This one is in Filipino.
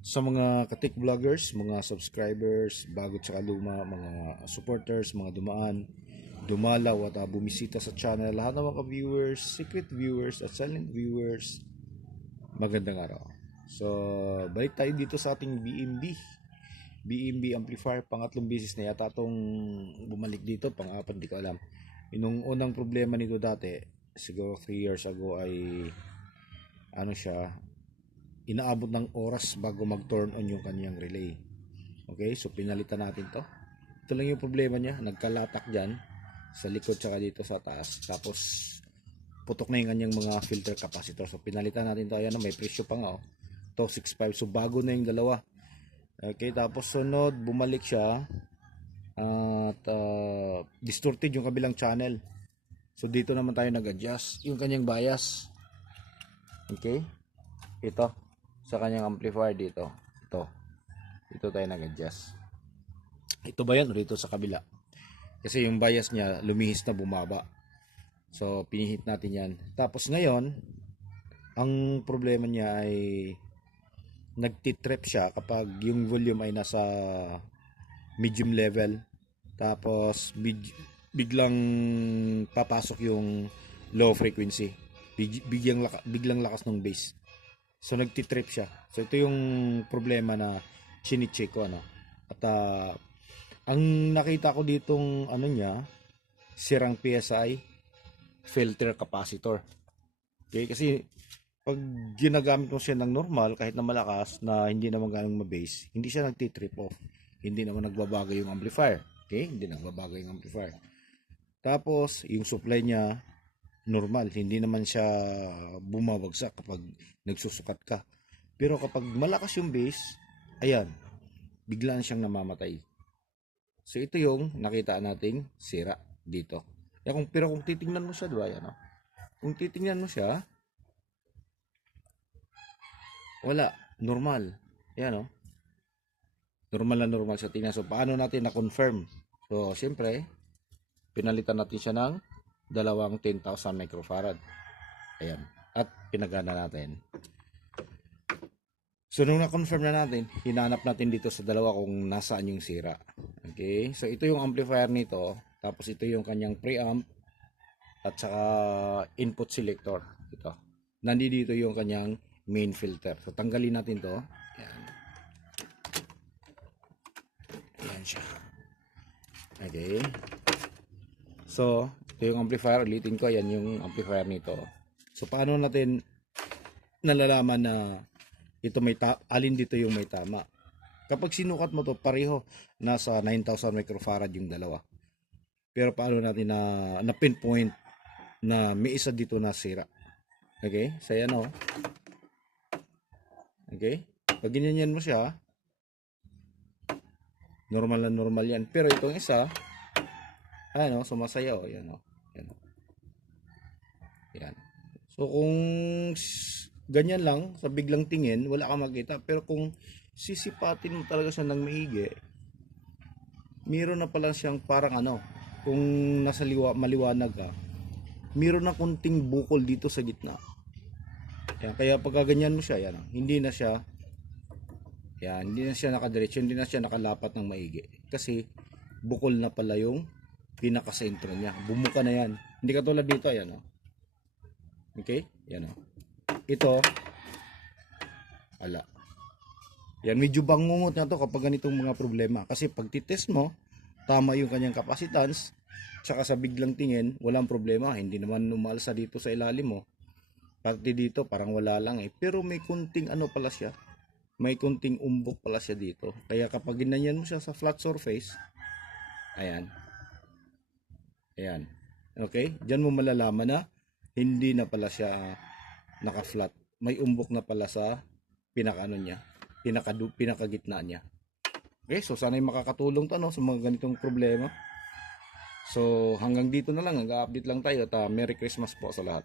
Sa mga katik vloggers, mga subscribers, bago tsaka luma, mga supporters, mga dumaan, dumalaw at bumisita sa channel, lahat ng mga viewers, secret viewers at silent viewers, magandang araw. So, balik tayo dito sa ating BMB amplifier, pangatlong beses na yata itong bumalik dito, pang-apat, di ko alam. Yung unang problema nito dati, siguro 3 years ago ay ano siya, inaabot ng oras bago mag-turn on yung kanyang relay. Okay, so pinalitan natin to. Ito lang yung problema niya, nagkalatak dyan sa likod tsaka dito sa taas. Tapos putok na yung kanyang mga filter capacitor. So pinalitan natin to. Ayan, may presyo pa nga, oh. To 6.5. So bago na yung dalawa. Okay, tapos sunod bumalik siya at distorted yung kabilang channel. So dito naman tayo nag-adjust yung kanyang bias. Okay, ito sa kanyang amplifier dito. Ito tayo nag-adjust. Ito ba yan o dito sa kabila? Kasi yung bias niya lumihis na bumaba. So pinihit natin yan. Tapos ngayon, ang problema niya ay nagtitrip siya kapag yung volume ay nasa medium level. Tapos biglang papasok yung low frequency. Biglang lakas ng bass. So nagtitrip siya. So ito yung problema na chine-check ko, ano. At ang nakita ko ditong ano niya, sirang PSI filter capacitor. Okay, kasi pag ginagamit mo siya ng normal kahit na malakas na hindi naman ganong ma-bass, hindi siya nagtitrip off. Hindi naman nagbabago yung amplifier. Okay? Hindi nagbabago yung amplifier. Tapos yung supply niya normal, hindi naman siya bumabagsak kapag nagsusukat ka. Pero kapag malakas yung bass, ayan, biglaan siyang namamatay. So ito yung nakita nating sira dito. Pero kung titingnan mo siya, diba, yan, no? Kung titingnan mo siya, wala, normal. Yan, no? Normal na normal siya tingnan. So paano natin na-confirm? So siyempre, pinalitan natin siya ng dalawang 10,000 microfarad. Ayan. At pinagana natin. So nung na-confirm na natin, hinanap natin dito sa dalawa kung nasaan yung sira. Okay? So ito yung amplifier nito. Tapos ito yung kanyang preamp. At saka input selector. Ito. Nandito yung kanyang main filter. So tanggalin natin to. Ayan. Ayan siya. Okay. So, ito yung amplifier, ulitin ko, yan yung amplifier nito. So, paano natin nalalaman na ito alin dito yung may tama? Kapag sinukat mo to, pareho, nasa 9,000 microfarad yung dalawa. Pero paano natin na pinpoint na may isa dito na sira? Okay? So, yan, o. Okay? Pag ginyanyan mo siya, normal na normal yan. Pero itong isa, ano, sumasayaw, yan, o. Yan. Yan. So kung ganyan lang sa biglang tingin, wala kang makita. Pero kung sisipatin mo talaga siya ng maigi, meron na pala siyang parang ano, kung nasa maliwanag ka, meron na kunting bukol dito sa gitna. Yan, kaya pag ganyan mo siya, yan, hindi na siya nakadiretso, hindi na siya nakalapat ng maigi. Kasi bukol na pala yung pinaka-sentro niya. Bumuka na yan. Hindi katulad dito, ayan, oh. Okay? Yan, oh. Ito, ala. Yan, medyo bangungot na to kapag ganitong mga problema. Kasi pag titest mo, tama yung kanyang capacitance, tsaka sa biglang tingin, walang problema. Hindi naman umalsa dito sa ilalim mo. Pati dito, parang wala lang eh. Pero may kunting ano pala siya. May kunting umbok pala siya dito. Kaya kapag ginanyan mo siya sa flat surface, ayan. Ayan. Okay? Diyan mo malalaman na hindi na pala siya naka-flat. May umbok na pala sa pinakaano niya, pinakagitna niya. Okay? So sana ay makakatulong 'to, no, sa mga ganitong problema. So hanggang dito na lang, nag-update lang tayo at Merry Christmas po sa lahat.